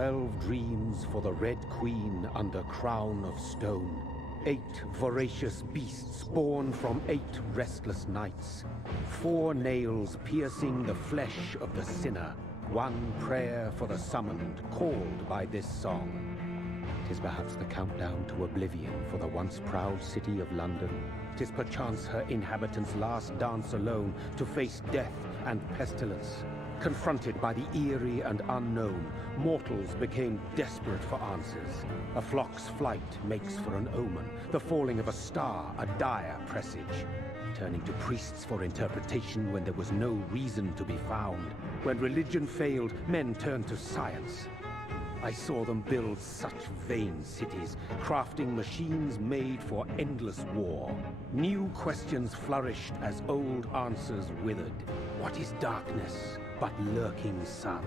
12 dreams for the Red Queen under crown of stone. 8 voracious beasts born from 8 restless nights. 4 nails piercing the flesh of the sinner. 1 prayer for the summoned, called by this song. 'Tis perhaps the countdown to oblivion for the once proud city of London. 'Tis perchance her inhabitants' last dance alone to face death and pestilence. Confronted by the eerie and unknown, mortals became desperate for answers. A flock's flight makes for an omen, the falling of a star a dire presage. Turning to priests for interpretation when there was no reason to be found. When religion failed, men turned to science. I saw them build such vain cities, crafting machines made for endless war. New questions flourished as old answers withered. What is darkness but lurking sun?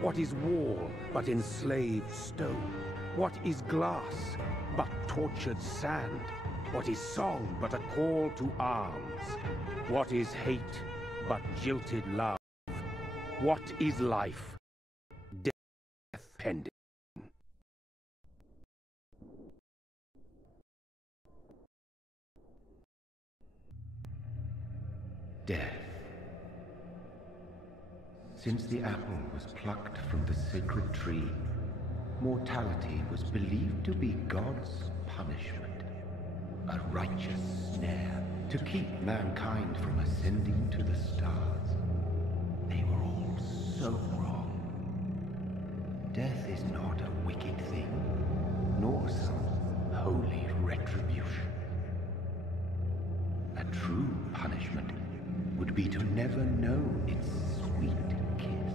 What is wall but enslaved stone? What is glass but tortured sand? What is song but a call to arms? What is hate but jilted love? What is life? Death pending. Death. Since the apple was plucked from the sacred tree, mortality was believed to be God's punishment, a righteous snare to keep mankind from ascending to the stars. They were all so wrong. Death is not a wicked thing, nor some holy retribution. A true punishment would be to never know its sweet kiss.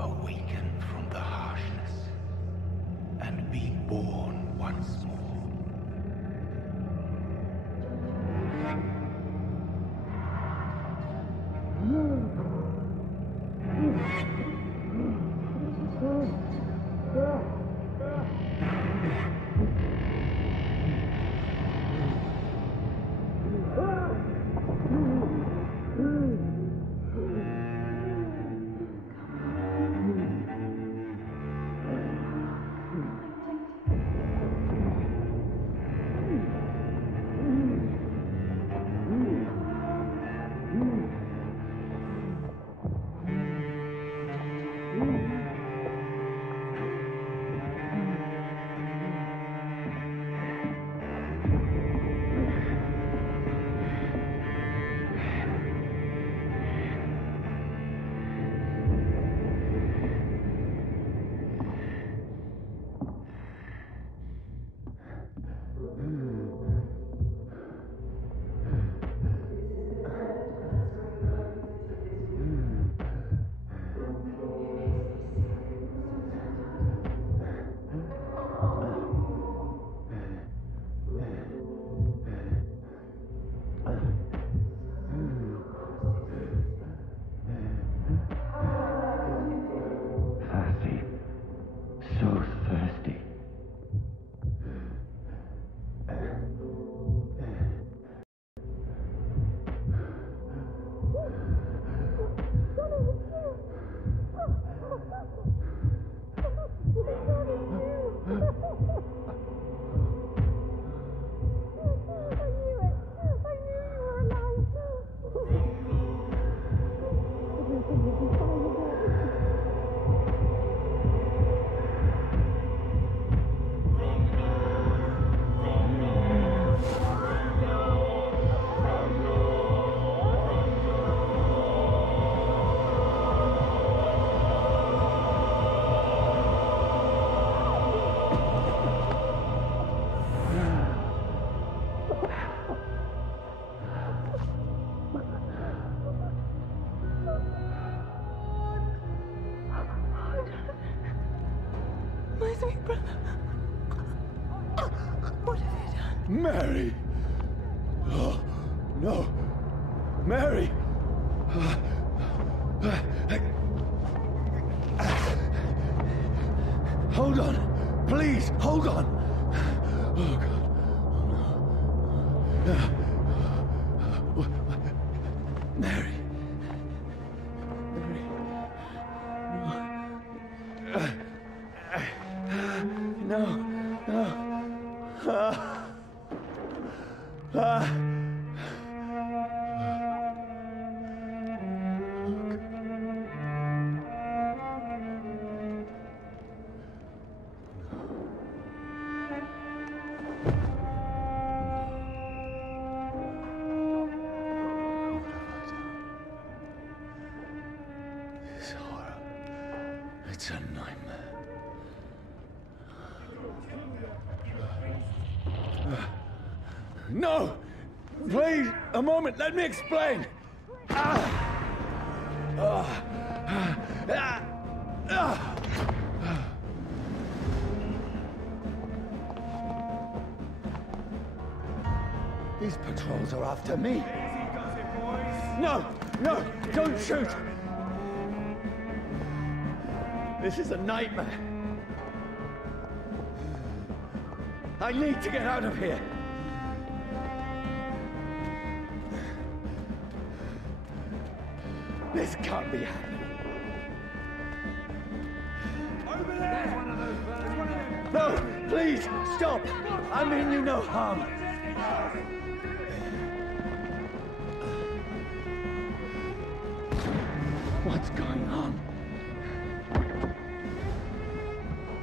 Awaken from the harshness and be born once more. Mary! Oh, no! Mary! Hold on! Please, hold on! Oh, God. Oh, no. Mary! Mary! It's a nightmare. No! Please, a moment, let me explain! These patrols are after me. No! No! Don't shoot! This is a nightmare. I need to get out of here. This can't be happening. Over there! There's one of them. No! Please! Stop! I mean you no harm. What's going on?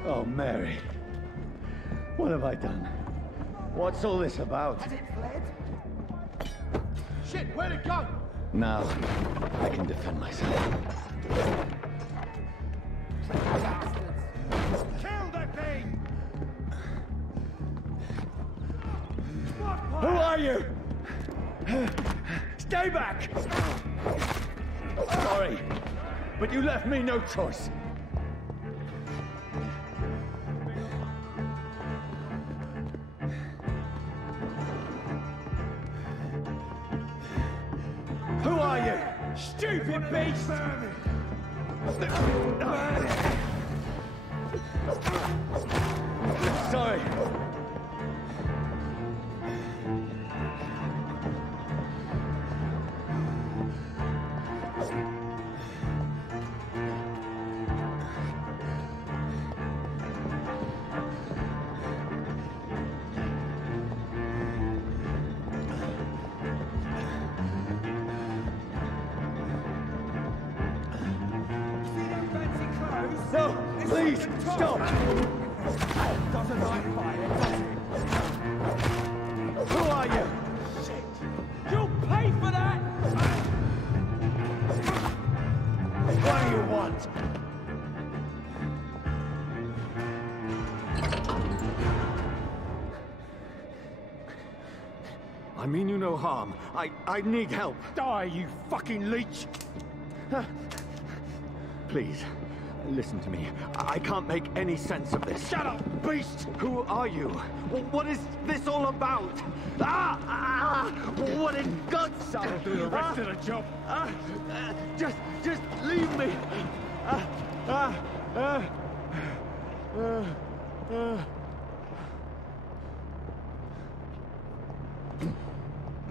Oh, Mary. What have I done? What's all this about? Has it fled? Shit, where'd it go? Now, I can defend myself. Kill that thing! Who are you? Stay back! Sorry, but you left me no choice. Who are you? Stupid beast! Sorry. No, please, stop! Doesn't like fire, does it? Who are you? Shit! You'll pay for that! What do you want? I mean you no harm. I need help. Die, you fucking leech! Please, listen to me. I can't make any sense of this. Shut up, beast! Who are you? What is this all about? What in God's That'll do the rest of the job. Just leave me.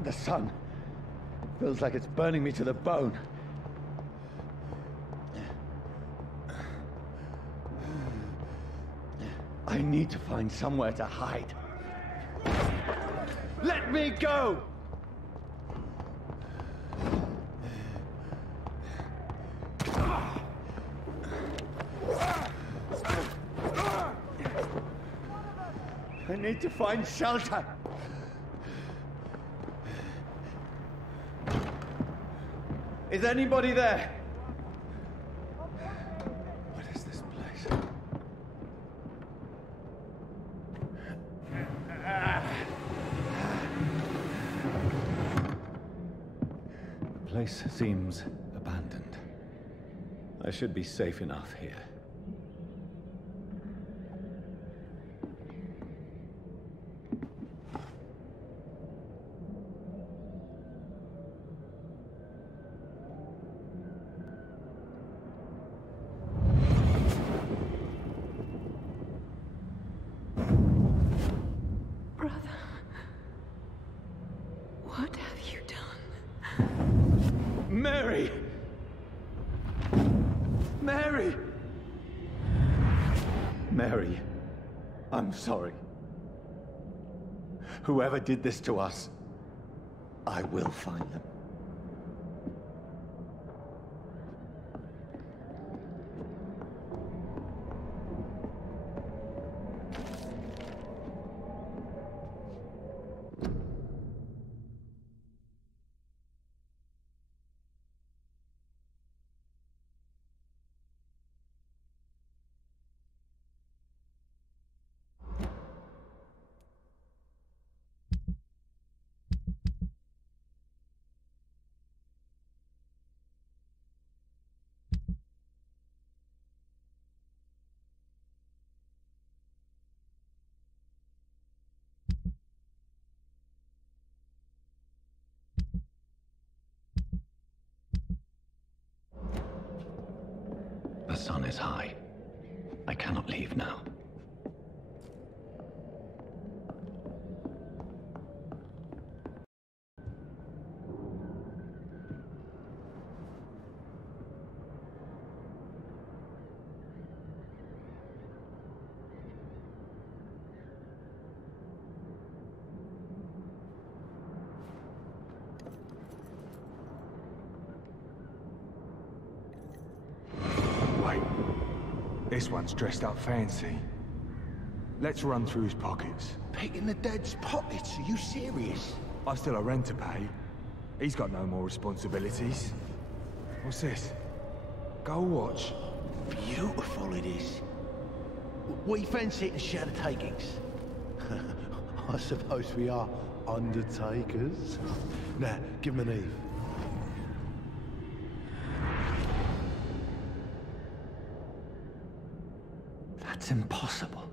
The sun feels like it's burning me to the bone. I need to find somewhere to hide. Let me go! I need to find shelter. Is anybody there? What is this place? The place seems abandoned. I should be safe enough here. What have you done? Mary! Mary! Mary, I'm sorry. Whoever did this to us, I will find them. sun is high. I cannot leave now. This one's dressed up fancy. Let's run through his pockets. Picking the dead's pockets? Are you serious? I've still a rent to pay. He's got no more responsibilities. What's this? Gold watch. Beautiful it is. We fancy it and share the takings. I suppose we are undertakers. Now, give him an Eve. That's impossible.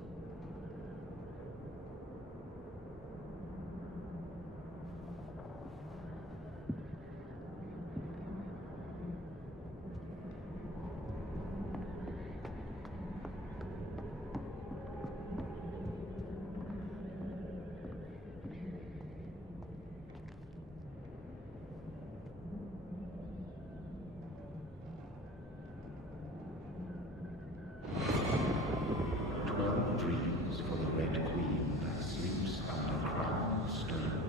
Dreams for the Red Queen that sleeps under crown of stone,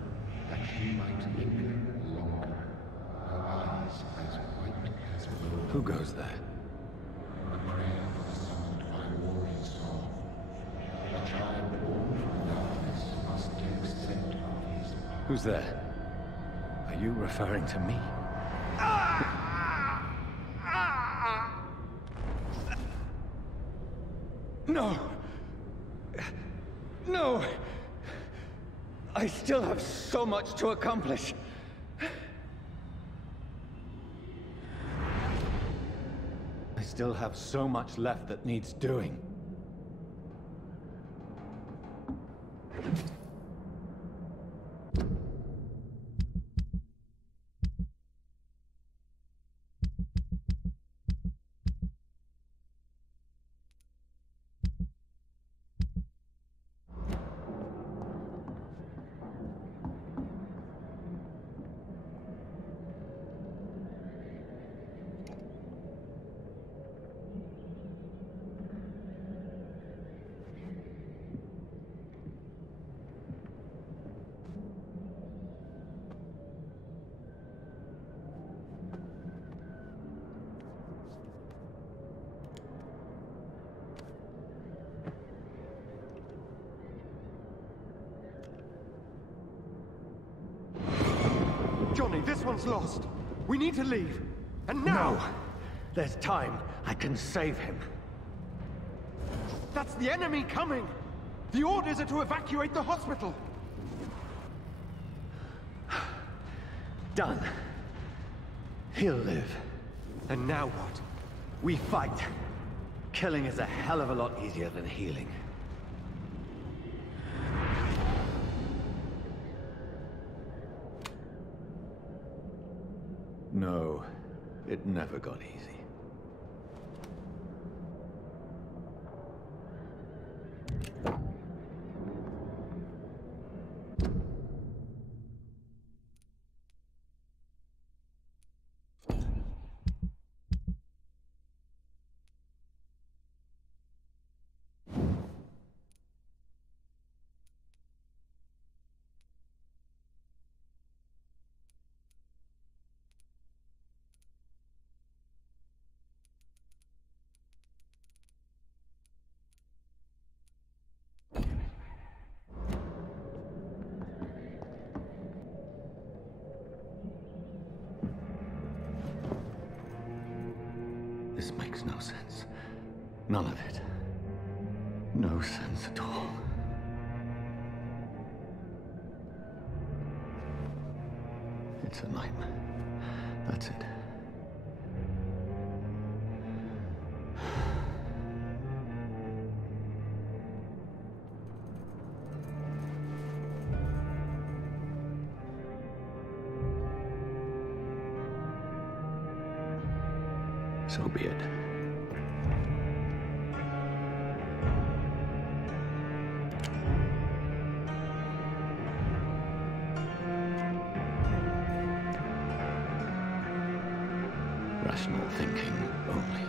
that she might linger longer, her eyes as white as milk. Who goes there? A prayer for the summoned by warring song. A child born from darkness must take scent of his power. Who's there? Are you referring to me? No! No! I still have so much to accomplish. I still have so much left that needs doing. Johnny, this one's lost. We need to leave. And now! No! There's time. I can save him. That's the enemy coming! The orders are to evacuate the hospital! Done. He'll live. And now what? We fight. Killing is a hell of a lot easier than healing. No, it never got easy. This makes no sense. None of it. No sense at all. It's a nightmare. That's it. So be it. Rational thinking only.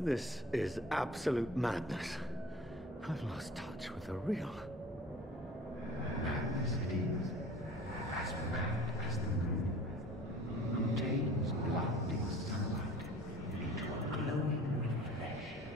This is absolute madness. I've lost touch with the real. Madness it is, as mad as the moon, contains blinding sunlight into a glowing reflection.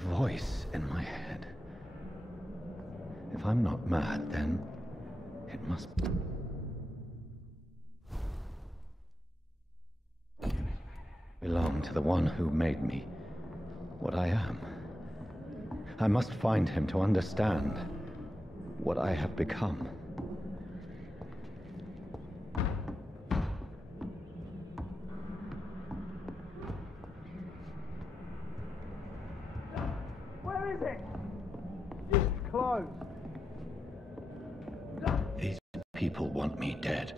Voice in my head. If I'm not mad, then it must belong to the one who made me what I am. I must find him to understand what I have become. These people want me dead.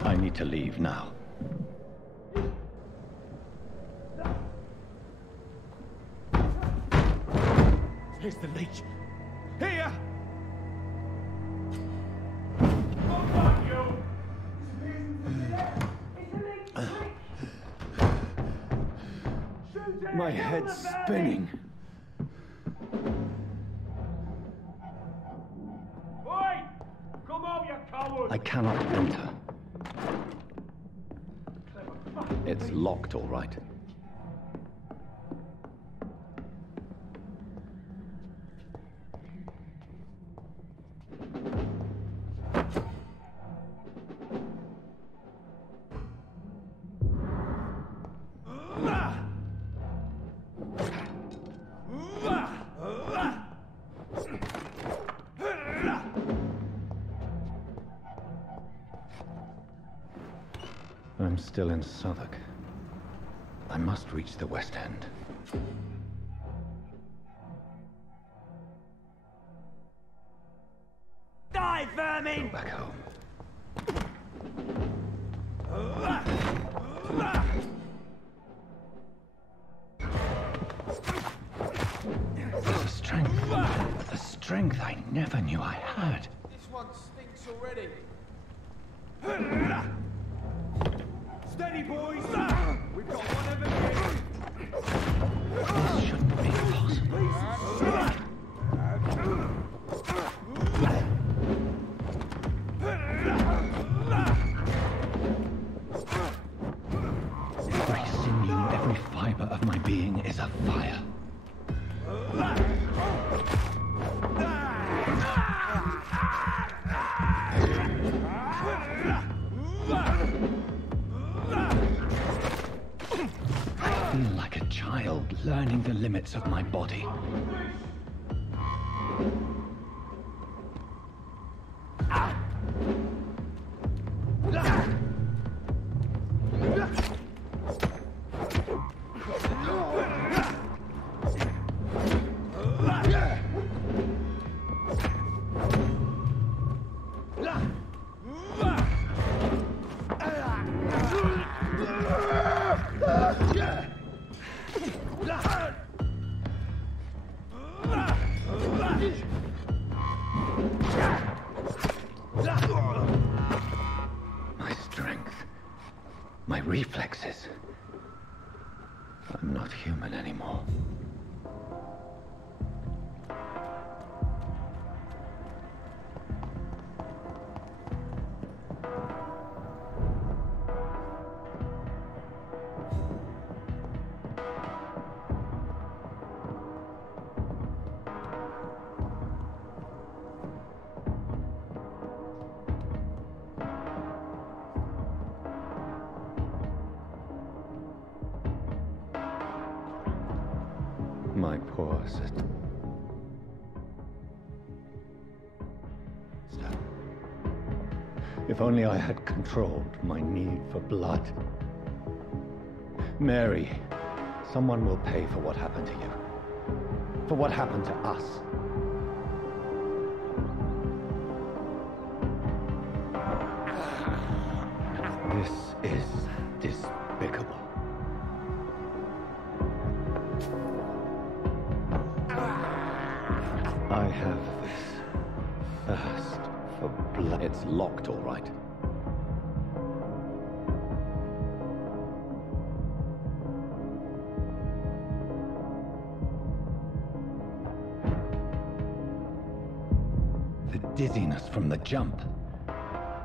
I need to leave now. Here's the leech. Here! My head's spinning. Oi! Come out, you coward! I cannot enter. It's locked, all right. I'm still in Southwark. I must reach the West End. Die, vermin! Go back home. The strength I never knew I had. This one stinks already. Steady, boys! We've got one of them here! This shouldn't be possible. learning the limits of my body. My strength, my reflexes. I'm not human anymore. My poor sister. If only I had controlled my need for blood. Mary, someone will pay for what happened to you. For what happened to us. This is despicable. I have this thirst for blood. It's locked, all right. The dizziness from the jump.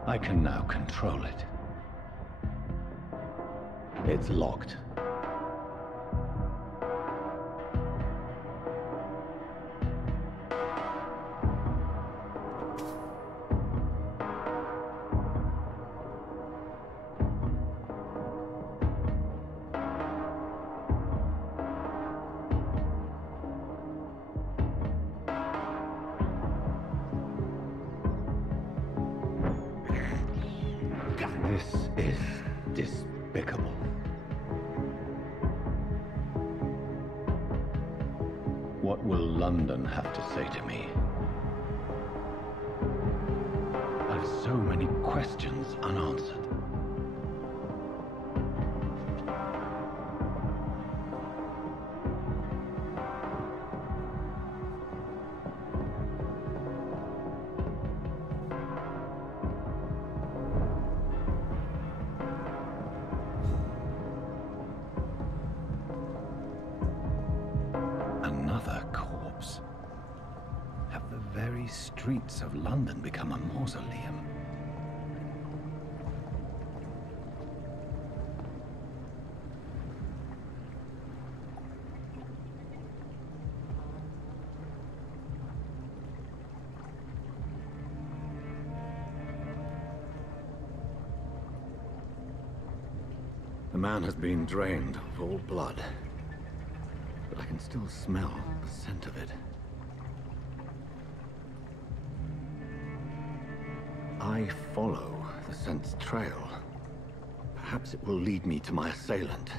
I can now control it. It's locked. This is despicable. What will London have to say to me? I've so many questions unanswered. Another corpse. Have the very streets of London become a mausoleum? The man has been drained of all blood. But I can still smell the scent of it. I follow the scent's trail. Perhaps it will lead me to my assailant.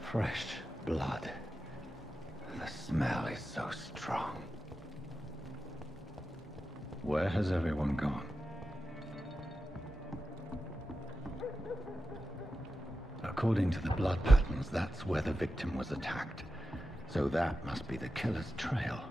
Fresh blood. The smell is so strong. Where has everyone gone? According to the blood patterns, that's where the victim was attacked. So that must be the killer's trail.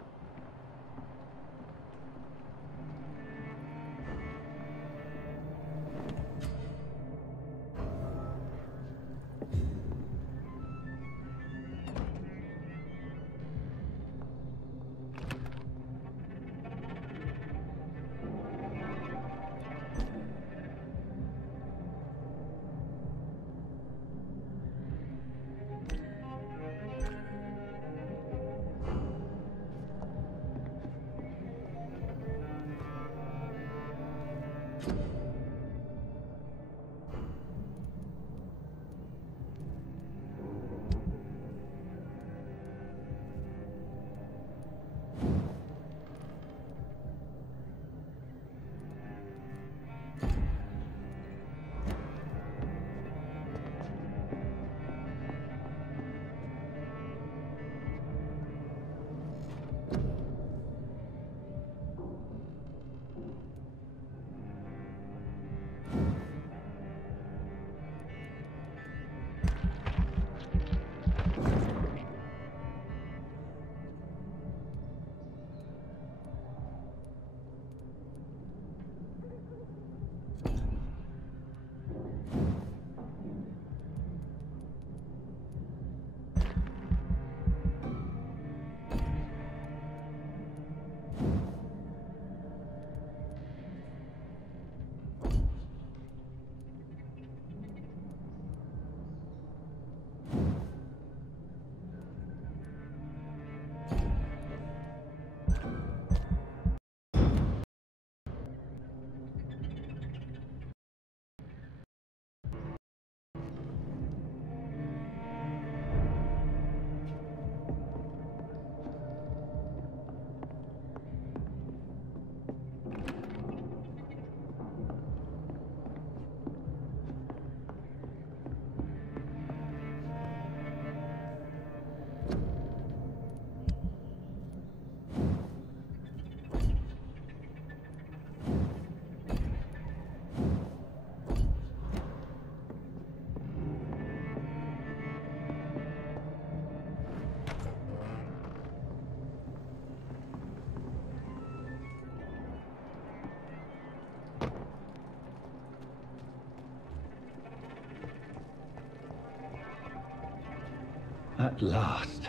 At last,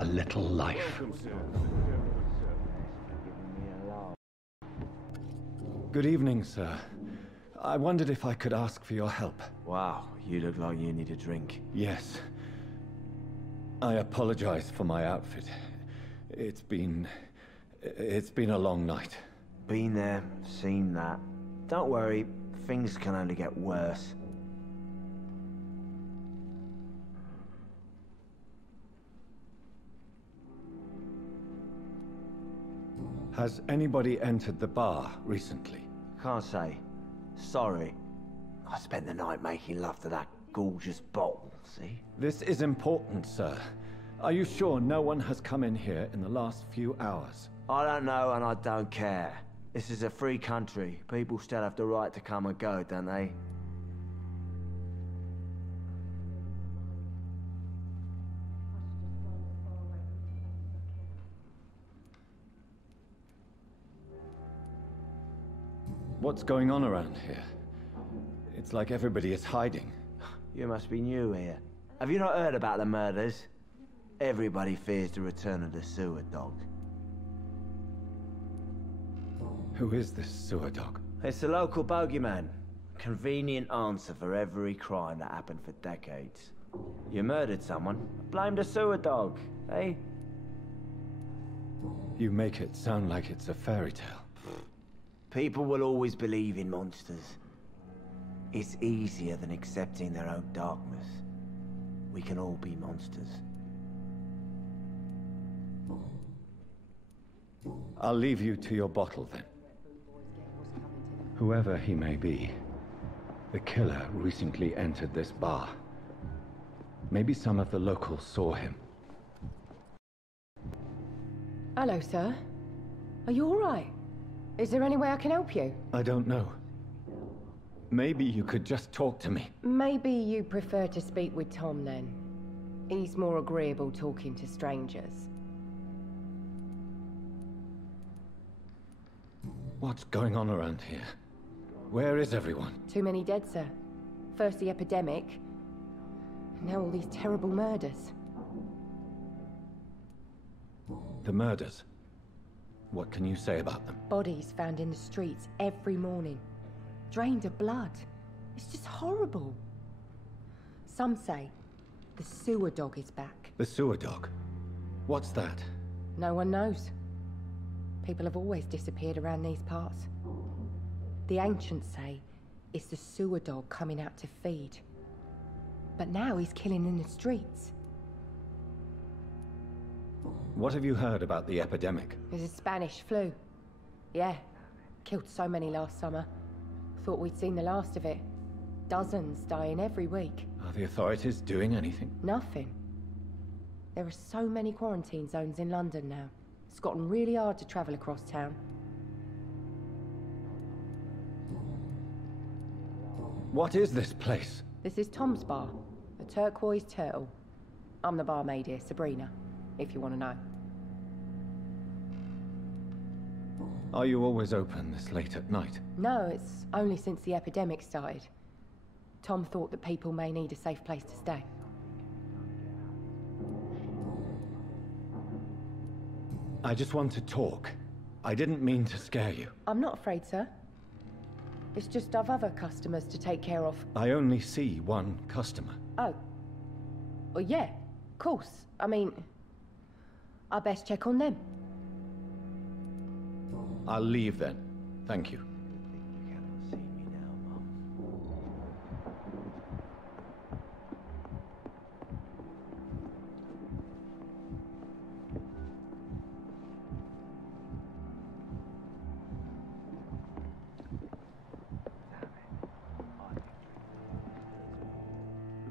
a little life. Good evening, sir. I wondered if I could ask for your help. Wow, you look like you need a drink. Yes. I apologize for my outfit. It's been a long night. Been there, seen that. Don't worry, things can only get worse. Has anybody entered the bar recently? Can't say. Sorry. I spent the night making love to that gorgeous bottle, see? This is important, sir. Are you sure no one has come in here in the last few hours? I don't know and I don't care. This is a free country. People still have the right to come and go, don't they? What's going on around here? It's like everybody is hiding. You must be new here. Have you not heard about the murders? Everybody fears the return of the sewer dog. Who is this sewer dog? It's the local bogeyman. Convenient answer for every crime that happened for decades. You murdered someone, blame the sewer dog, eh? You make it sound like it's a fairy tale. People will always believe in monsters. It's easier than accepting their own darkness. We can all be monsters. I'll leave you to your bottle then. Whoever he may be, the killer recently entered this bar. Maybe some of the locals saw him. Hello, sir. Are you all right? Is there any way I can help you? I don't know. Maybe you could just talk to me. Maybe you prefer to speak with Tom then. He's more agreeable talking to strangers. What's going on around here? Where is everyone? Too many dead, sir. First the epidemic, now all these terrible murders. The murders? What can you say about them? Bodies found in the streets every morning. Drained of blood. It's just horrible. Some say the sewer dog is back. The sewer dog? What's that? No one knows. People have always disappeared around these parts. The ancients say it's the sewer dog coming out to feed. But now he's killing in the streets. What have you heard about the epidemic? There's a Spanish flu. Yeah, killed so many last summer. Thought we'd seen the last of it. Dozens dying every week. Are the authorities doing anything? Nothing. There are so many quarantine zones in London now. It's gotten really hard to travel across town. What is this place? This is Tom's bar, the Turquoise Turtle. I'm the barmaid here, Sabrina, if you want to know. Are you always open this late at night? No, it's only since the epidemic started. Tom thought that people may need a safe place to stay. I just want to talk. I didn't mean to scare you. I'm not afraid, sir. It's just I've other customers to take care of. I only see one customer. Oh. Well, yeah, of course. I mean, I best check on them. I'll leave then. Thank you. You cannot see me now, Mum.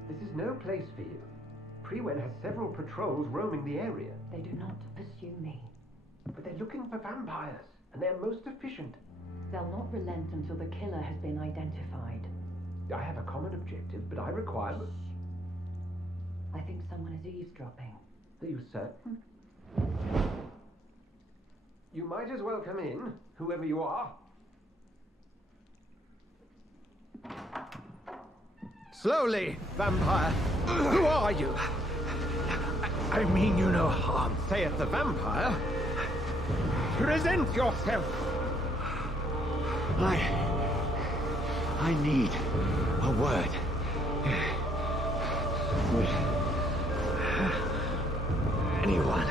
This is no place for you. Prewen has several patrols roaming the area. They do not pursue me. But they're looking for vampires, and they're most efficient. They'll not relent until the killer has been identified. I have a common objective, but I require... I think someone is eavesdropping. Are you certain? You might as well come in, whoever you are. Slowly, vampire. Who are you? I mean you no harm, saith the vampire. Present yourself! I need a word. Would anyone...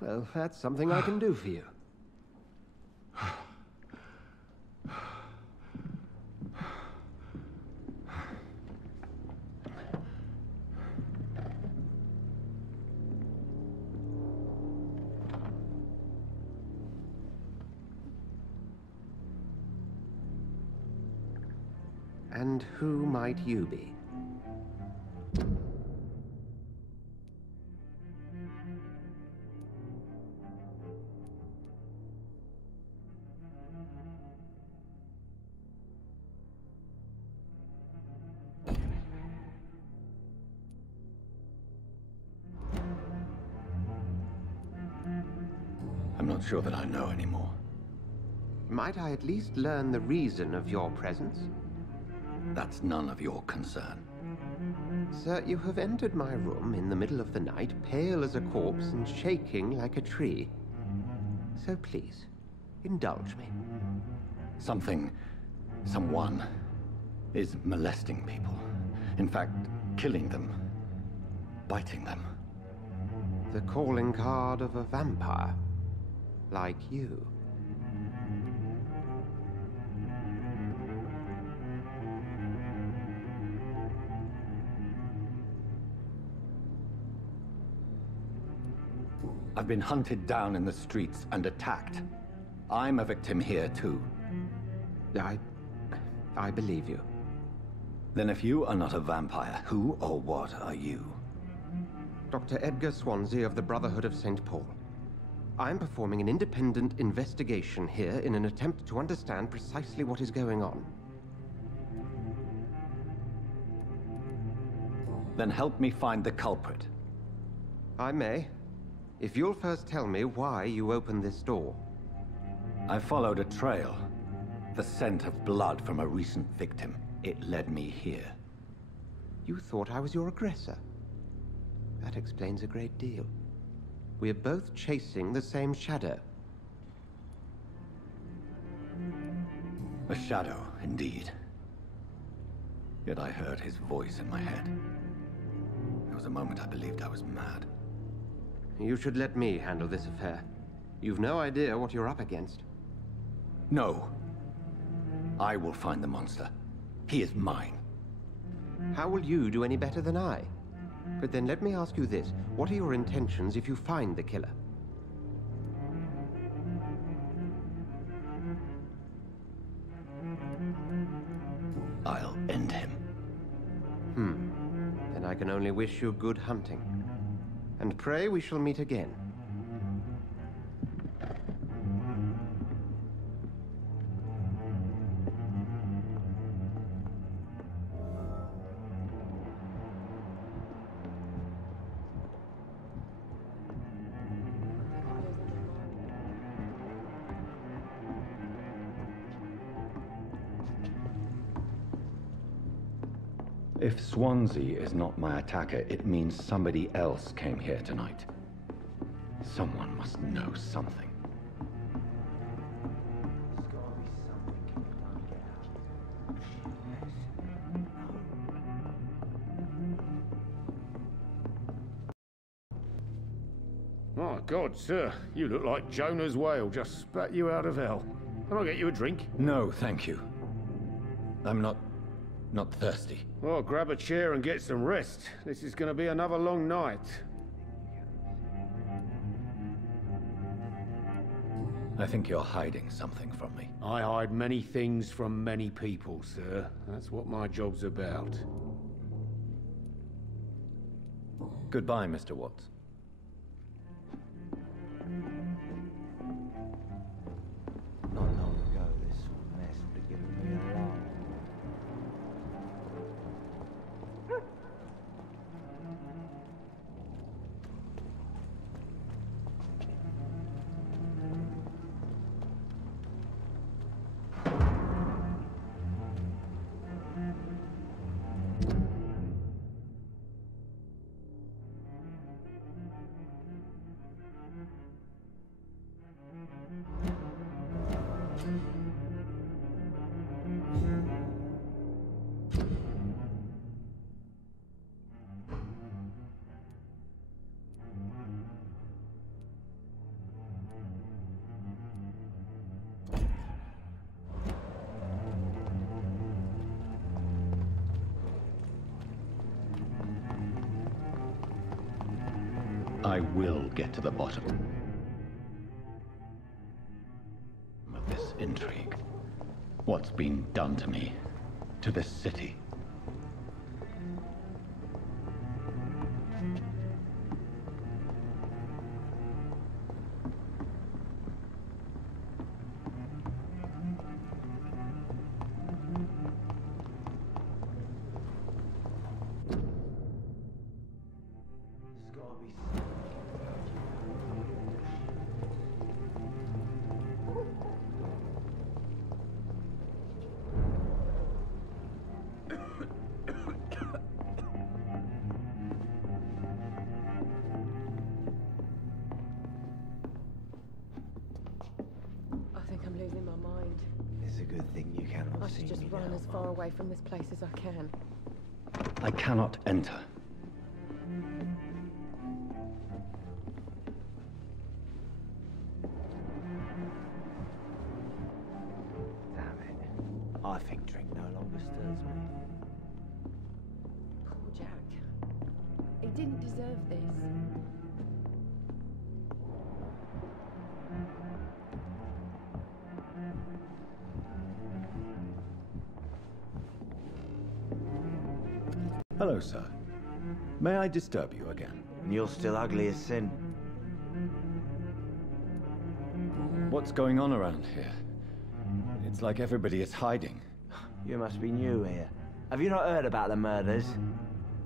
Well, that's something I can do for you. And who might you be? I'm not sure that I know anymore. Might I at least learn the reason of your presence? That's none of your concern. Sir, you have entered my room in the middle of the night, pale as a corpse and shaking like a tree. So please, indulge me. Someone is molesting people. In fact, killing them. Biting them. The calling card of a vampire. Like you. I've been hunted down in the streets and attacked. I'm a victim here, too. I believe you. Then if you are not a vampire, who or what are you? Dr. Edgar Swansea of the Brotherhood of St. Paul. I'm performing an independent investigation here in an attempt to understand precisely what is going on. Then help me find the culprit. I may. If you'll first tell me why you opened this door. I followed a trail. The scent of blood from a recent victim. It led me here. You thought I was your aggressor. That explains a great deal. We're both chasing the same shadow. A shadow, indeed. Yet I heard his voice in my head. There was a moment I believed I was mad. You should let me handle this affair. You've no idea what you're up against. No. I will find the monster. He is mine. How will you do any better than I? But then let me ask you this. What are your intentions if you find the killer? I'll end him. Then I can only wish you good hunting. And pray we shall meet again. If Swansea is not my attacker, it means somebody else came here tonight. Someone must know something. My God, sir, you look like Jonah's whale just spat you out of hell. Can I get you a drink? No, thank you. I'm not thirsty. Well, grab a chair and get some rest. This is going to be another long night. I think you're hiding something from me. I hide many things from many people, sir. That's what my job's about. Goodbye, Mr. Watts. Not long ago, this sort of mess would have given me a alarm. I will get to the bottom of this intrigue. What's been done to me, to this city. I think I'm losing my mind. It's a good thing you cannot I see should just me run now, as far away from this place as I can. I cannot enter. Damn it. I think drink no longer stirs me. Poor Jack. He didn't deserve this. Hello, sir. May I disturb you again? And you're still ugly as sin. What's going on around here? It's like everybody is hiding. You must be new here. Have you not heard about the murders?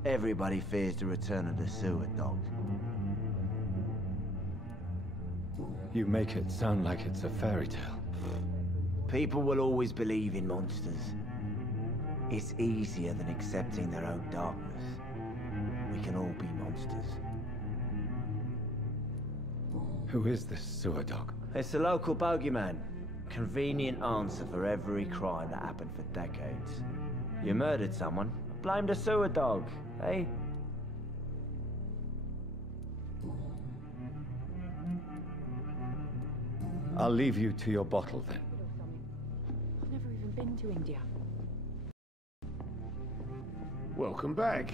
Everybody fears the return of the sewer dog. You make it sound like it's a fairy tale. People will always believe in monsters. It's easier than accepting their own darkness. We can all be monsters. Who is this sewer dog? It's the local bogeyman. Convenient answer for every crime that happened for decades. You murdered someone, blame the sewer dog, eh? I'll leave you to your bottle then. I've never even been to India. Welcome back.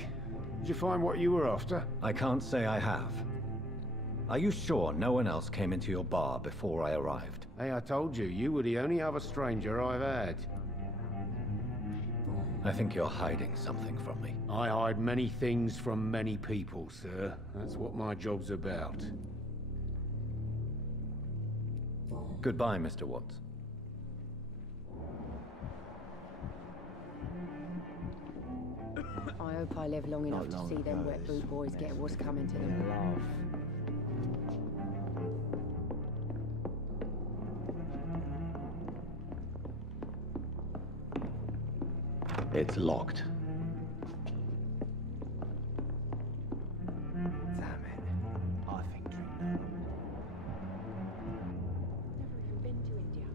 Did you find what you were after? I can't say I have. Are you sure no one else came into your bar before I arrived? Hey, I told you, you were the only other stranger I've had. I think you're hiding something from me. I hide many things from many people, sir. That's what my job's about. Goodbye, Mr. Watts. I hope I live long enough Not long to see them ago, wet boot boys get what's coming to They'll them. laugh. It's locked. Damn it. I think drink no longer. Never even been to India.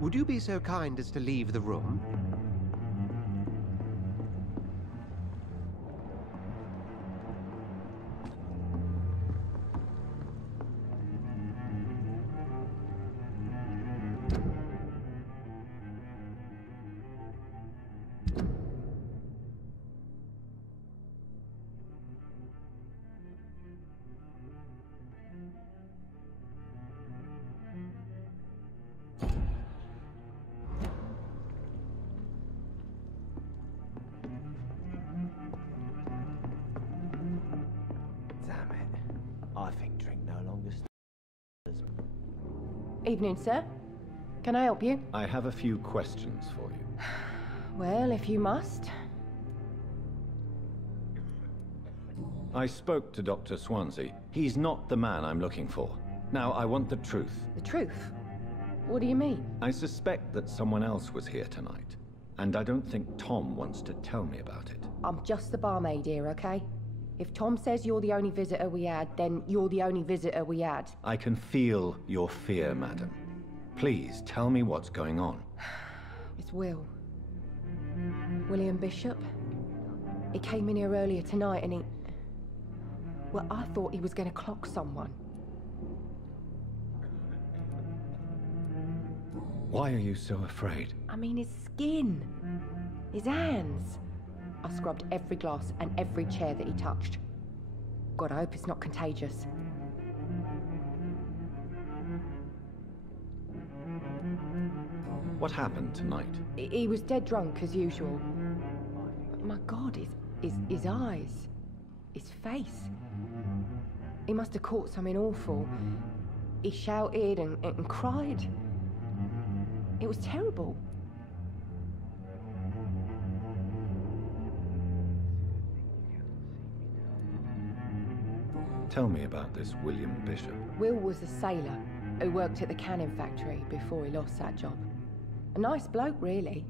Would you be so kind as to leave the room? Damn it. I think drink no longer stirs me. Evening, sir. Can I help you? I have a few questions for you. Well, if you must. I spoke to Dr. Swansea. He's not the man I'm looking for. Now, I want the truth. The truth? What do you mean? I suspect that someone else was here tonight, and I don't think Tom wants to tell me about it. I'm just the barmaid here, okay? If Tom says you're the only visitor we had, then you're the only visitor we had. I can feel your fear, madam. Please, tell me what's going on. It's Will. William Bishop. He came in here earlier tonight and he... Well, I thought he was going to clock someone. Why are you so afraid? I mean, his skin, his hands. I scrubbed every glass and every chair that he touched. God, I hope it's not contagious. What happened tonight? He was dead drunk, as usual. My God, his eyes, his face. He must have caught something awful. He shouted and cried. It was terrible. Tell me about this William Bishop. Will was a sailor who worked at the cannon factory before he lost that job. A nice bloke, really.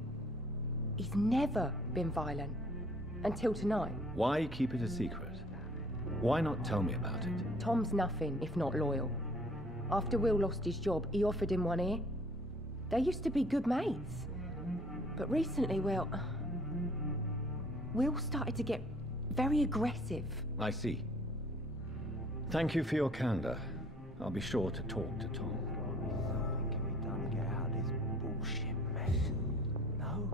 He's never been violent. Until tonight. Why keep it a secret? Why not tell me about it? Tom's nothing if not loyal. After Will lost his job, he offered him one ear. They used to be good mates. But recently, well, Will started to get very aggressive. I see. Thank you for your candor. I'll be sure to talk to Tom. Something can be done to get out of this bullshit mess. No?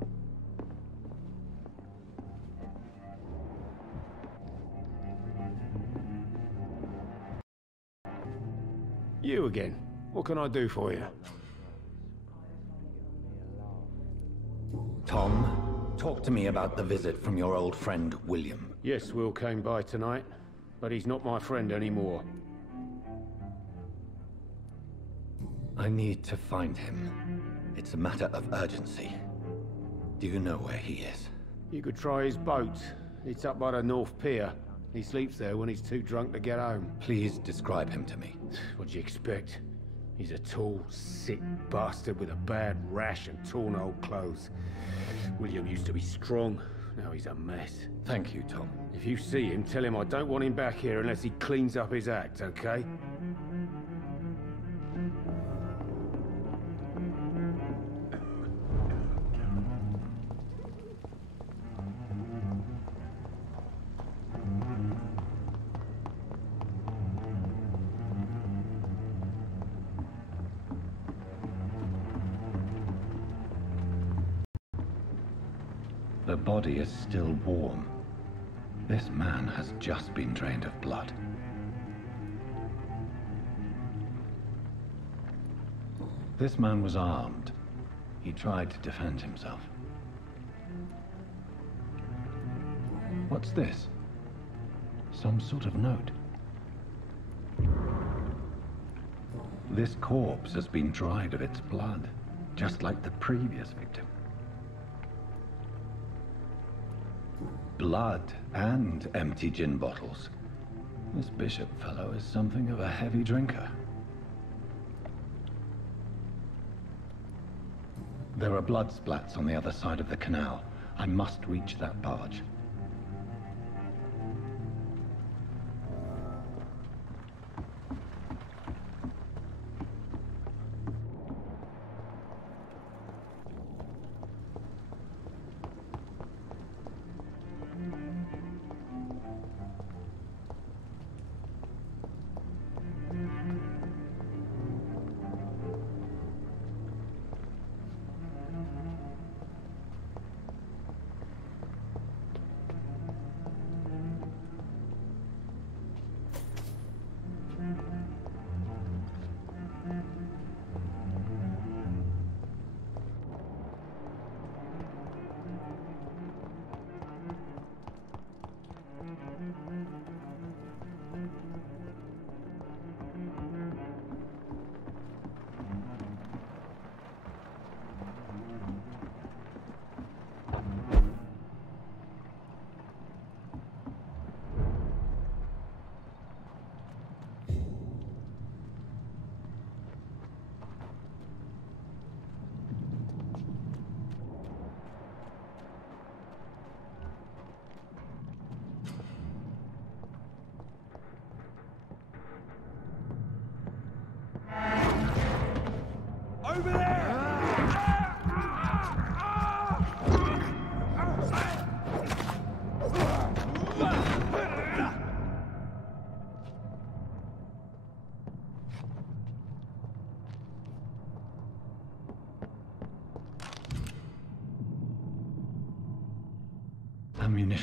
You again. What can I do for you? Tom, talk to me about the visit from your old friend, William. Yes, Will came by tonight, but he's not my friend anymore. I need to find him. It's a matter of urgency. Do you know where he is? You could try his boat. It's up by the North Pier. He sleeps there when he's too drunk to get home. Please describe him to me. What'd you expect? He's a tall, sick bastard with a bad rash and torn old clothes. William used to be strong. Now he's a mess. Thank you, Tom. If you see him, tell him I don't want him back here unless he cleans up his act, okay? The body is still warm. This man has just been drained of blood. This man was armed. He tried to defend himself. What's this? Some sort of note. This corpse has been dried of its blood, just like the previous victim. Blood and empty gin bottles. This Bishop fellow is something of a heavy drinker. There are blood splats on the other side of the canal. I must reach that barge.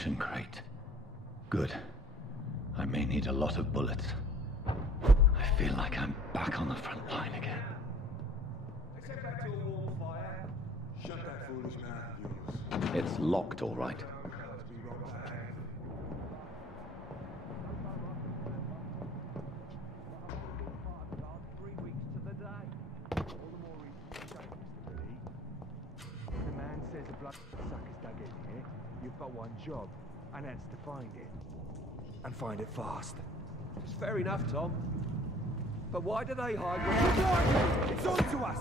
ammunition crate. Good. I may need a lot of bullets. I feel like I'm back on the front line again. Let's head back to a warm fire. Shut that foolish mouth of yours. It's locked, all right. You've got one job, and that's to find it. And find it fast. It's fair enough, Tom. But why do they hide? It's on to us!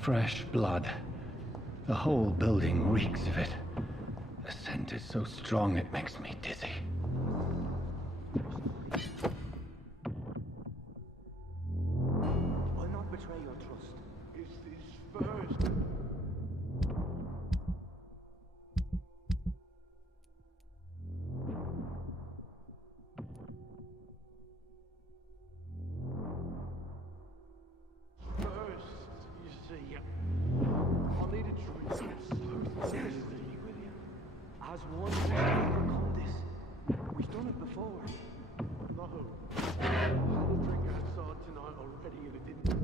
Fresh blood. The whole building reeks of it. The scent is so strong it makes me dizzy. I'll not betray your trust. It's this first. I need a drink so thirsty, William. As one We've done it before. No. I had a drink outside tonight already and it didn't...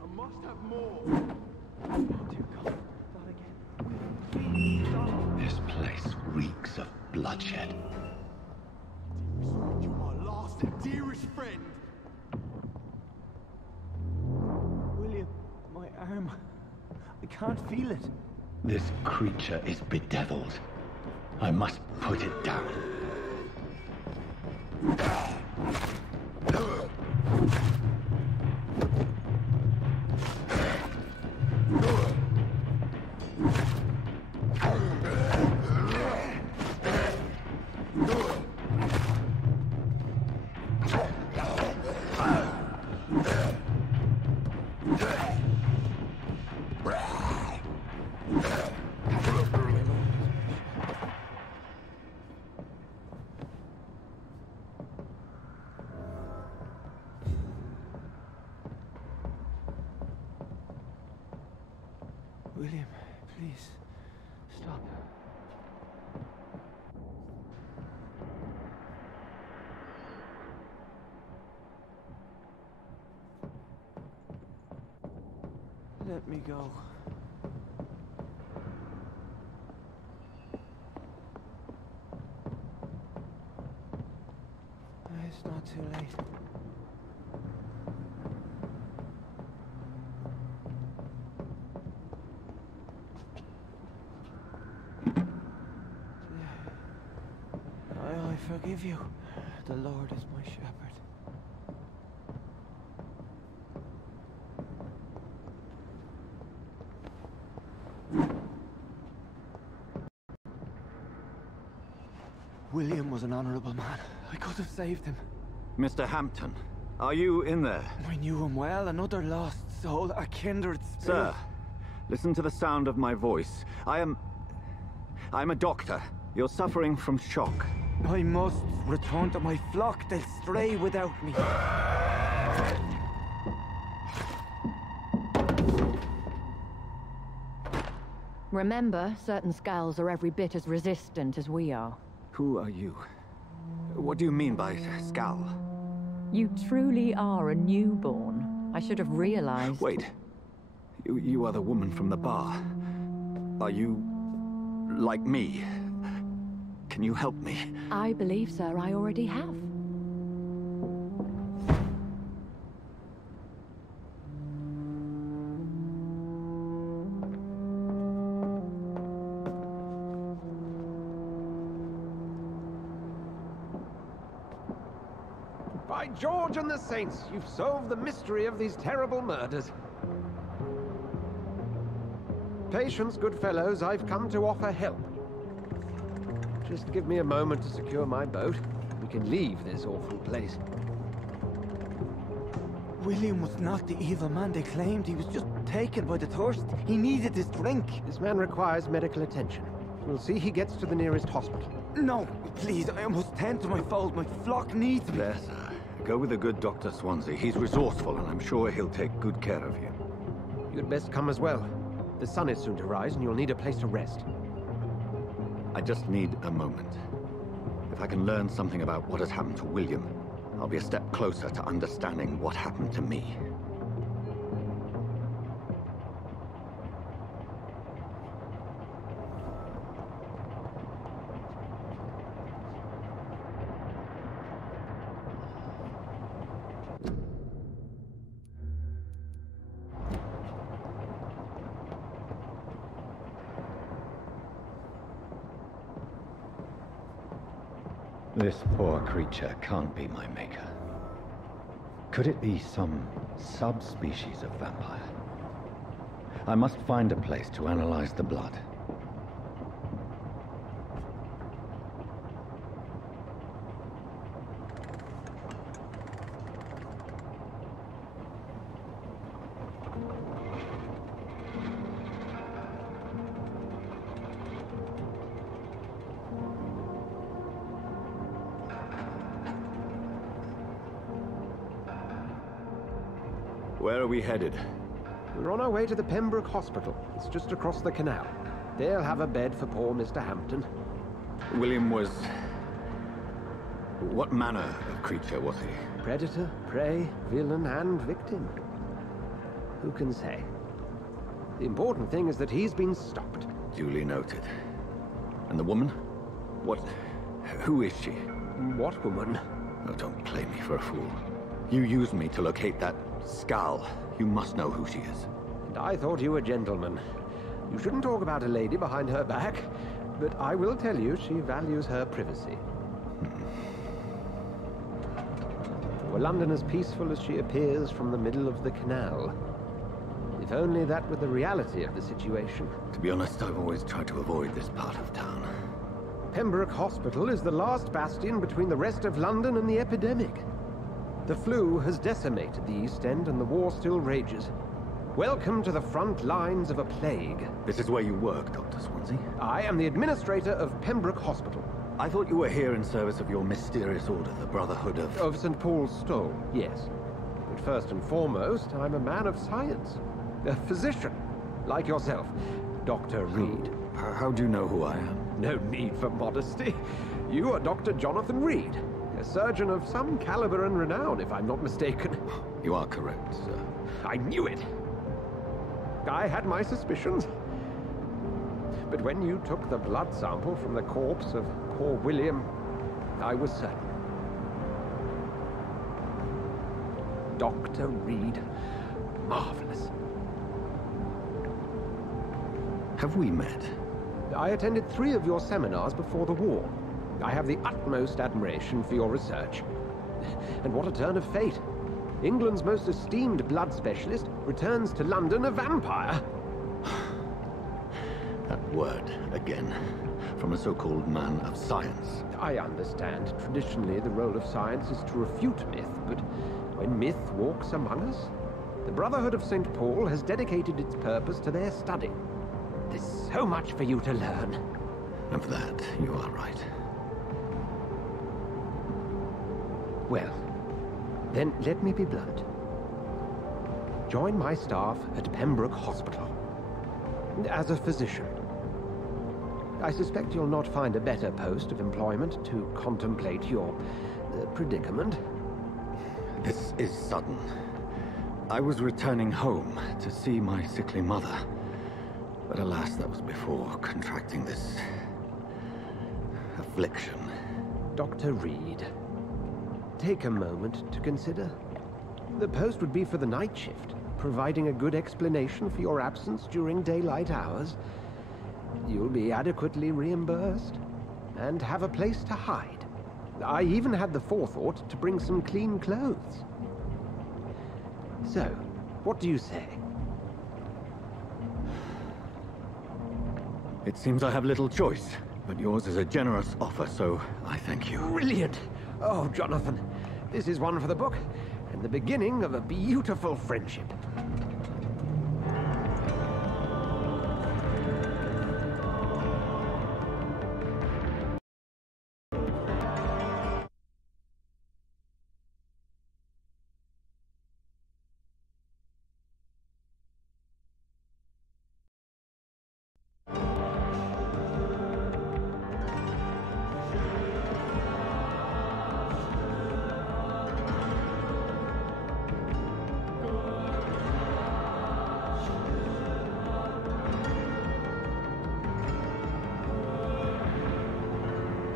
I must have more. Oh dear God, not again. Stop. This place reeks of bloodshed. You're my last and dearest friend. William, my arm. I can't feel it. This creature is bedeviled. I must put it down. William, please, stop. Let me go. It's not too late. I forgive you. The Lord is my shepherd. William was an honorable man. I could have saved him. Mr. Hampton, are you in there? I knew him well, another lost soul, a kindred spirit. Sir, listen to the sound of my voice. I'm a doctor. You're suffering from shock. I must return to my flock. They'll stray without me. Remember, certain skulls are every bit as resistant as we are. Who are you? What do you mean by skull? You truly are a newborn. I should have realized. Wait. You are the woman from the bar. Are you... like me? Can you help me? I believe, sir, I already have. By George and the Saints, you've solved the mystery of these terrible murders. Patience, good fellows, I've come to offer help. Just give me a moment to secure my boat. We can leave this awful place. William was not the evil man they claimed. He was just taken by the thirst. He needed his drink. This man requires medical attention. We'll see he gets to the nearest hospital. No, please, I must tend to my fold. My flock needs me. There, sir. Go with the good Dr. Swansea. He's resourceful, and I'm sure he'll take good care of you. You'd best come as well. The sun is soon to rise, and you'll need a place to rest. I just need a moment. If I can learn something about what has happened to William, I'll be a step closer to understanding what happened to me. This poor creature can't be my maker. Could it be some subspecies of vampire? I must find a place to analyze the blood. Where are we headed? We're on our way to the Pembroke Hospital. It's just across the canal. They'll have a bed for poor Mr. Hampton. William was... What manner of creature was he? Predator, prey, villain, and victim. Who can say? The important thing is that he's been stopped. Duly noted. And the woman? What... Who is she? What woman? Oh, don't play me for a fool. You used me to locate that skull. You must know who she is. And I thought you a gentleman. You shouldn't talk about a lady behind her back, but I will tell you she values her privacy. Were London as peaceful as she appears from the middle of the canal? If only that were the reality of the situation. To be honest, I've always tried to avoid this part of town. Pembroke Hospital is the last bastion between the rest of London and the epidemic. The flu has decimated the East End and the war still rages. Welcome to the front lines of a plague. This is where you work, Dr. Swansea? I am the administrator of Pembroke Hospital. I thought you were here in service of your mysterious order, the Brotherhood of... Of St. Paul's Stole, yes. But first and foremost, I'm a man of science. A physician, like yourself, Dr. Reed. How do you know who I am? No need for modesty. You are Dr. Jonathan Reed. A surgeon of some caliber and renown, if I'm not mistaken. You are correct, sir. I knew it! I had my suspicions. But when you took the blood sample from the corpse of poor William, I was certain. Dr. Reed. Marvelous. Have we met? I attended 3 of your seminars before the war. I have the utmost admiration for your research. And what a turn of fate. England's most esteemed blood specialist returns to London a vampire. That word, again, from a so-called man of science. I understand. Traditionally, the role of science is to refute myth, but when myth walks among us, the Brotherhood of St. Paul has dedicated its purpose to their study. There's so much for you to learn. Of that, you are right. Well, then let me be blunt. Join my staff at Pembroke Hospital. As a physician. I suspect you'll not find a better post of employment to contemplate your predicament. This is sudden. I was returning home to see my sickly mother. But alas, that was before contracting this... affliction. Dr. Reed, take a moment to consider. The post would be for the night shift, providing a good explanation for your absence during daylight hours. You'll be adequately reimbursed, and have a place to hide. I even had the forethought to bring some clean clothes. So, what do you say? It seems I have little choice, but yours is a generous offer, so I thank you. Brilliant! Oh, Jonathan, this is one for the book, and the beginning of a beautiful friendship.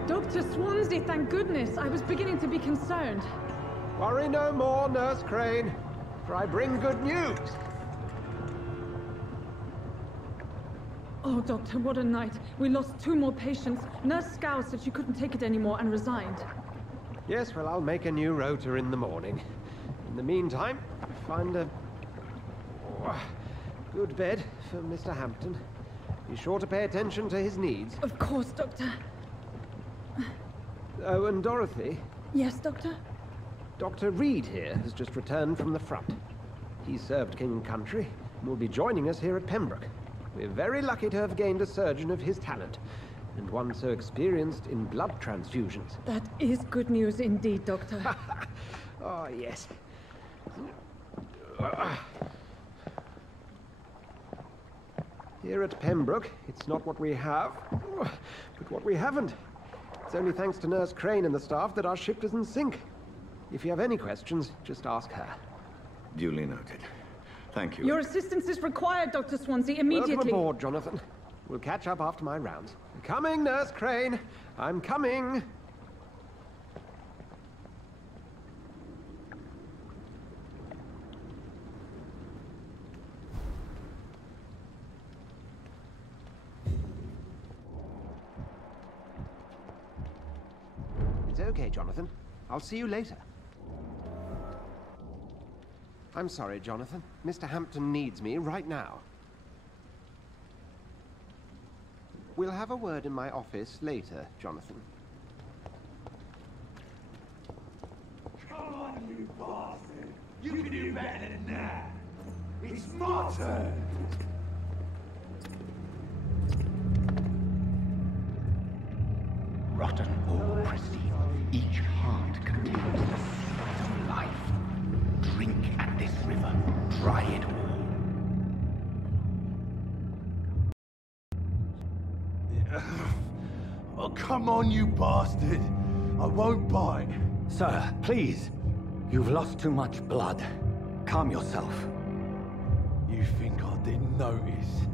Dr. Swansea, thank goodness. I was beginning to be concerned. Worry no more, Nurse Crane, for I bring good news. Oh, Doctor, what a night. We lost 2 more patients. Nurse Scow said she couldn't take it anymore and resigned. Yes, well, I'll make a new rota in the morning. In the meantime, find a good bed for Mr. Hampton. Be sure to pay attention to his needs. Of course, Doctor. Oh, and Dorothy? Yes, Doctor? Dr. Reed here has just returned from the front. He served King and Country and will be joining us here at Pembroke. We're very lucky to have gained a surgeon of his talent, and one so experienced in blood transfusions. That is good news indeed, Doctor. Oh, yes. Here at Pembroke, it's not what we have, but what we haven't. It's only thanks to Nurse Crane and the staff that our ship doesn't sink. If you have any questions, just ask her. Duly noted. Thank you. Your assistance is required, Dr. Swansea, immediately. Welcome aboard, Jonathan. We'll catch up after my rounds. Coming, Nurse Crane. I'm coming. It's okay, Jonathan. I'll see you later. I'm sorry, Jonathan. Mr. Hampton needs me right now. We'll have a word in my office later, Jonathan. Come on, you bastard! You can do better than that! It's my turn! Rotten or pristine, each heart contains the secret of life. Drink at this river, try it all. Oh, come on, you bastard! I won't bite. Sir, please. You've lost too much blood. Calm yourself. You think I didn't notice?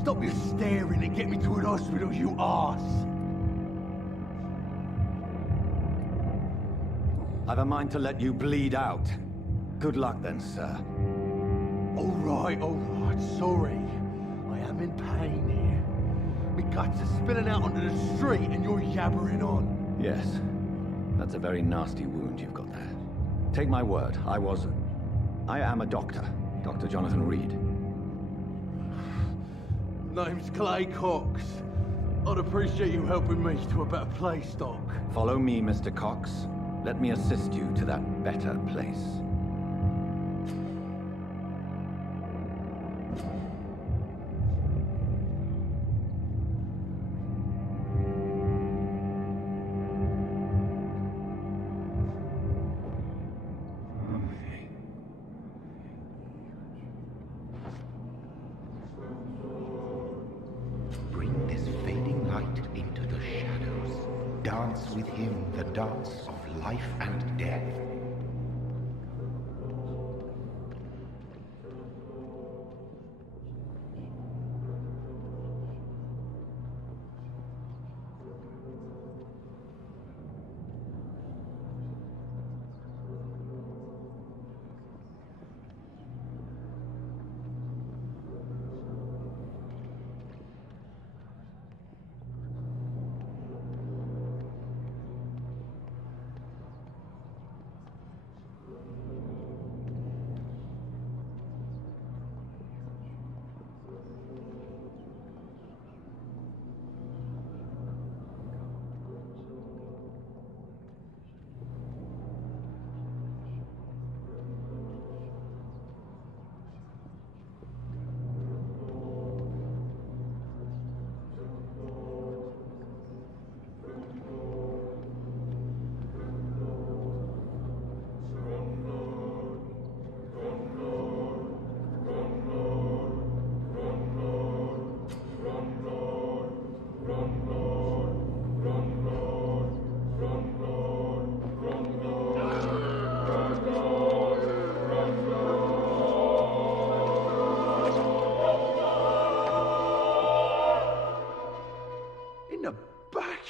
Stop your staring and get me to an hospital, you arse! I've a mind to let you bleed out. Good luck then, sir. All right, sorry. I am in pain here. My guts are spilling out onto the street and you're yabbering on. Yes. That's a very nasty wound you've got there. Take my word, I am a doctor. Dr. Jonathan Reed. Name's Clay Cox. I'd appreciate you helping me to a better place, Doc. Follow me, Mr. Cox. Let me assist you to that better place. Bring this fading light into the shadows. Dance with him the dance of life and death.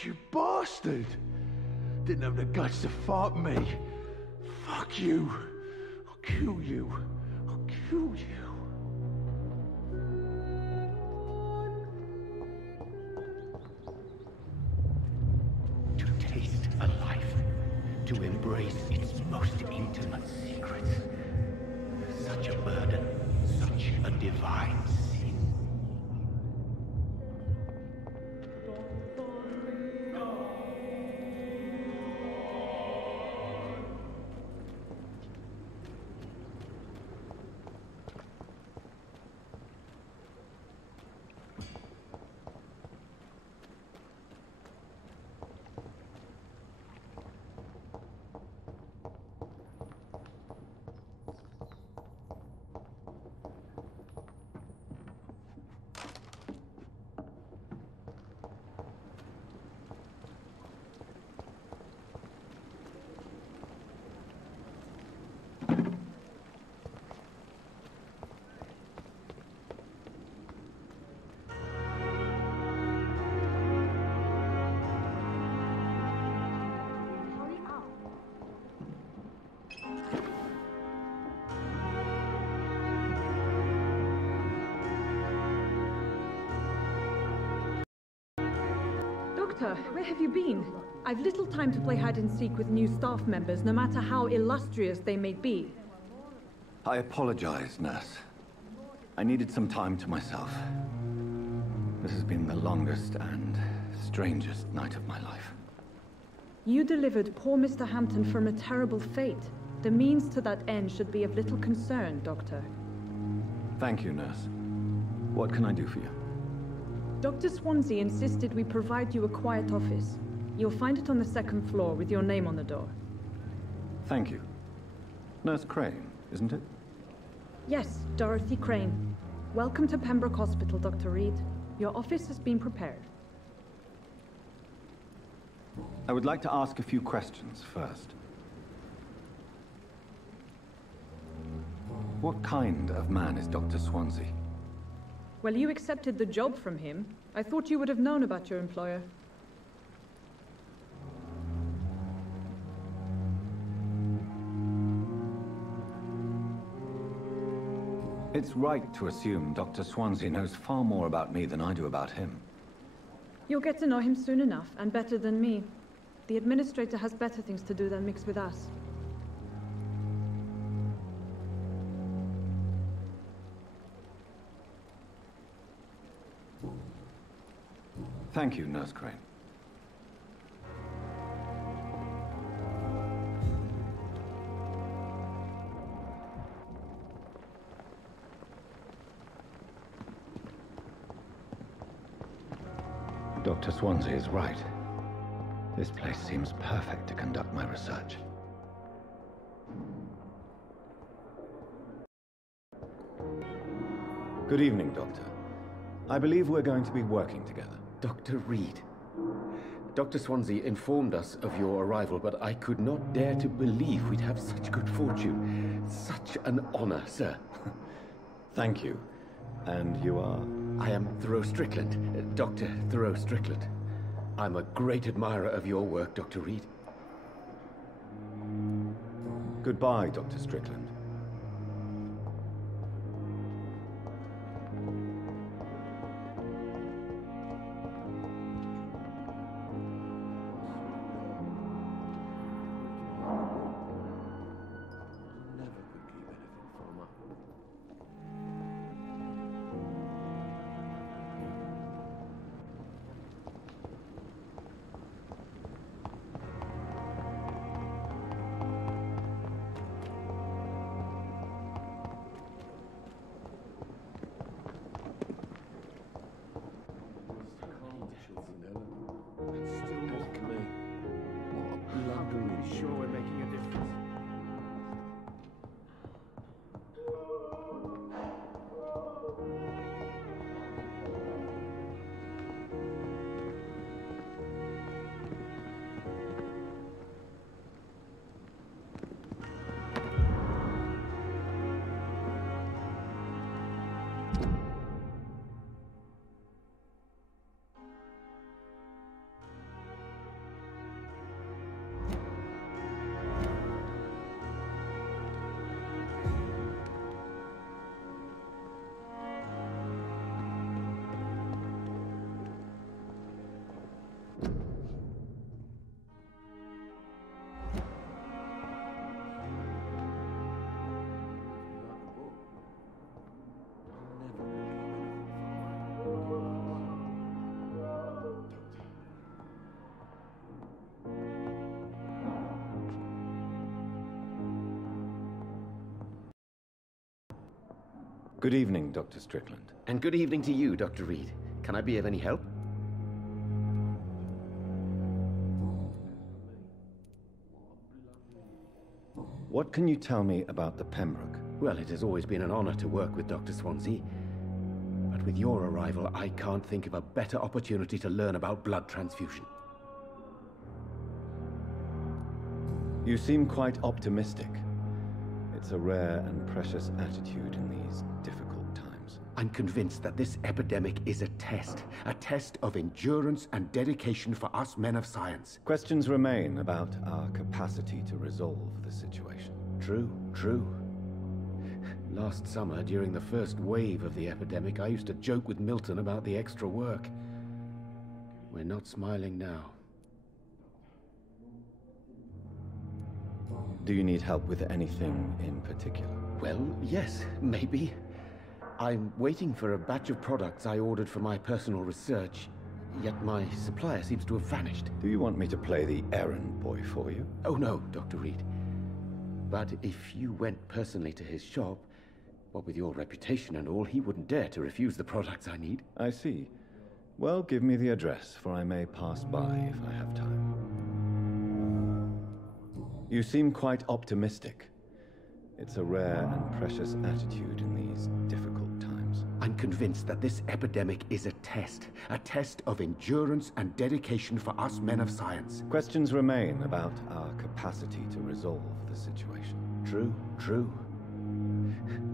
You bastard! Didn't have the guts to fight me. Fuck you. I'll kill you. I'll kill you. To taste a life, to embrace embrace its most intimate secrets. Such a burden, such a divine sin. Doctor, where have you been? I've little time to play hide and seek with new staff members, no matter how illustrious they may be. I apologize, nurse. I needed some time to myself. This has been the longest and strangest night of my life. You delivered poor Mr. Hampton from a terrible fate. The means to that end should be of little concern, Doctor. Thank you, nurse. What can I do for you? Dr. Swansea insisted we provide you a quiet office. You'll find it on the second floor with your name on the door. Thank you. Nurse Crane, isn't it? Yes, Dorothy Crane. Welcome to Pembroke Hospital, Dr. Reed. Your office has been prepared. I would like to ask a few questions first. What kind of man is Dr. Swansea? Well, you accepted the job from him. I thought you would have known about your employer. It's right to assume Dr. Swansea knows far more about me than I do about him. You'll get to know him soon enough, and better than me. The administrator has better things to do than mix with us. Thank you, Nurse Crane. Dr. Swansea is right. This place seems perfect to conduct my research. Good evening, Doctor. I believe we're going to be working together. Dr. Reed. Dr. Swansea informed us of your arrival, but I could not dare to believe we'd have such good fortune. Such an honor, sir. Thank you. And you are? I am Thoreau Strickland, Dr. Thoreau Strickland. I'm a great admirer of your work, Dr. Reed. Goodbye, Dr. Strickland. Good evening, Dr. Strickland. And good evening to you, Dr. Reed. Can I be of any help? What can you tell me about the Pembroke? Well, it has always been an honor to work with Dr. Swansea. But with your arrival, I can't think of a better opportunity to learn about blood transfusion. You seem quite optimistic. It's a rare and precious attitude in these difficult times. I'm convinced that this epidemic is a test of endurance and dedication for us men of science. Questions remain about our capacity to resolve the situation. True. Last summer, during the first wave of the epidemic, I used to joke with Milton about the extra work. We're not smiling now. Do you need help with anything in particular? Well, yes, maybe. I'm waiting for a batch of products I ordered for my personal research, yet my supplier seems to have vanished. Do you want me to play the errand boy for you? Oh no, Dr. Reed. But if you went personally to his shop, what with your reputation and all, he wouldn't dare to refuse the products I need. I see. Well, give me the address, for I may pass by if I have time. You seem quite optimistic. It's a rare and precious attitude in these difficult times. I'm convinced that this epidemic is a test of endurance and dedication for us men of science. Questions remain about our capacity to resolve the situation. True.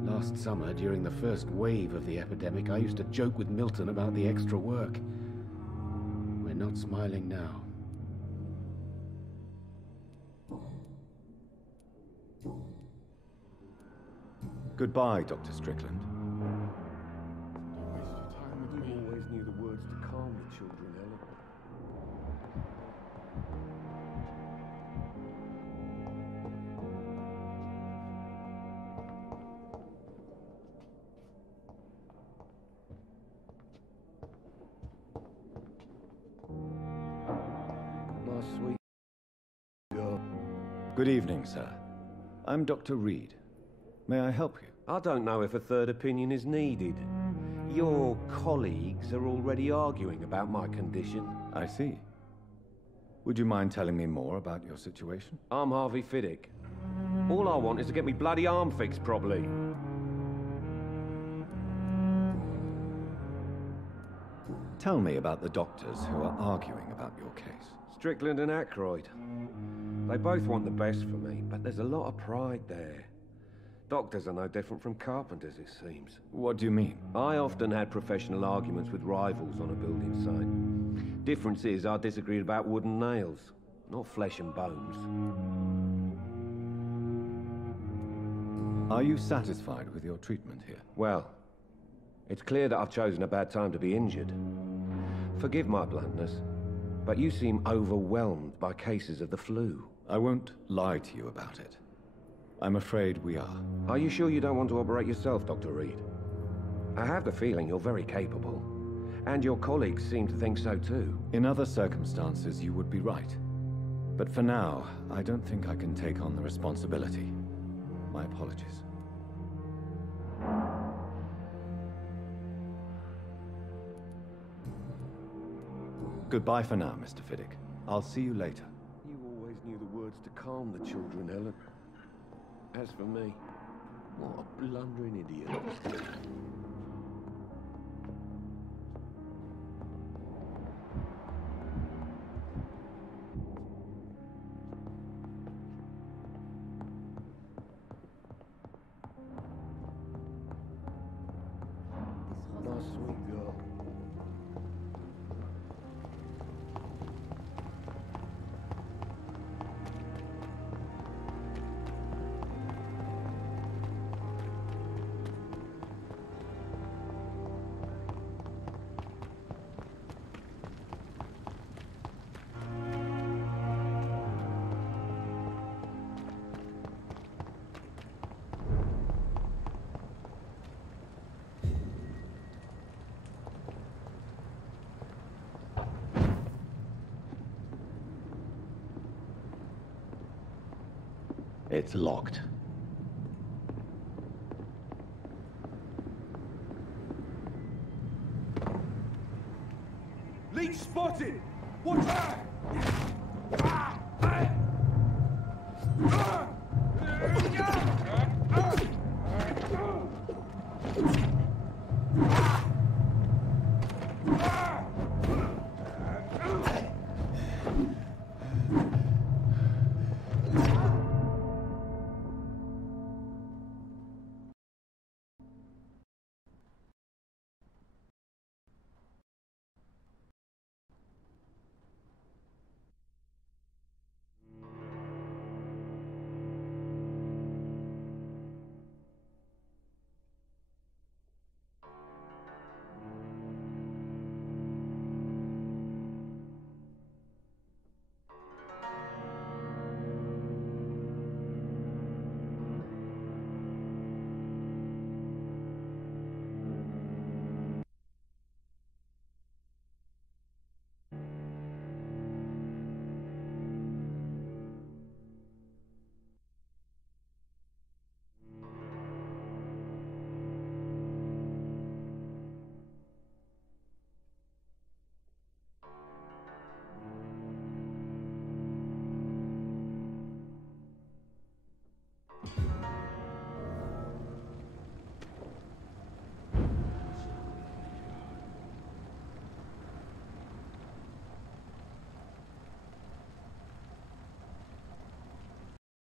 Last summer, during the first wave of the epidemic, I used to joke with Milton about the extra work. We're not smiling now. Goodbye, Dr. Strickland. Don't waste your time with me. You always knew the words to calm the children, Ellen. My sweet girl. Good evening, sir. I'm Dr. Reed. May I help you? I don't know if a third opinion is needed. Your colleagues are already arguing about my condition. I see. Would you mind telling me more about your situation? I'm Harvey Fiddick. All I want is to get me bloody arm fixed properly. Tell me about the doctors who are arguing about your case. Strickland and Aykroyd. They both want the best for me, but there's a lot of pride there. Doctors are no different from carpenters, it seems. What do you mean? I often had professional arguments with rivals on a building site. Difference is, I disagreed about wooden nails, not flesh and bones. Are you satisfied with your treatment here? Well, it's clear that I've chosen a bad time to be injured. Forgive my bluntness, but you seem overwhelmed by cases of the flu. I won't lie to you about it. I'm afraid we are. Are you sure you don't want to operate yourself, Dr. Reed? I have the feeling you're very capable. And your colleagues seem to think so too. In other circumstances, you would be right. But for now, I don't think I can take on the responsibility. My apologies. Goodbye for now, Mr. Fiddick. I'll see you later. You always knew the words to calm the children, Ellen. As for me, what a blundering idiot. My sweet girl. It's locked. Spotted! Watch out!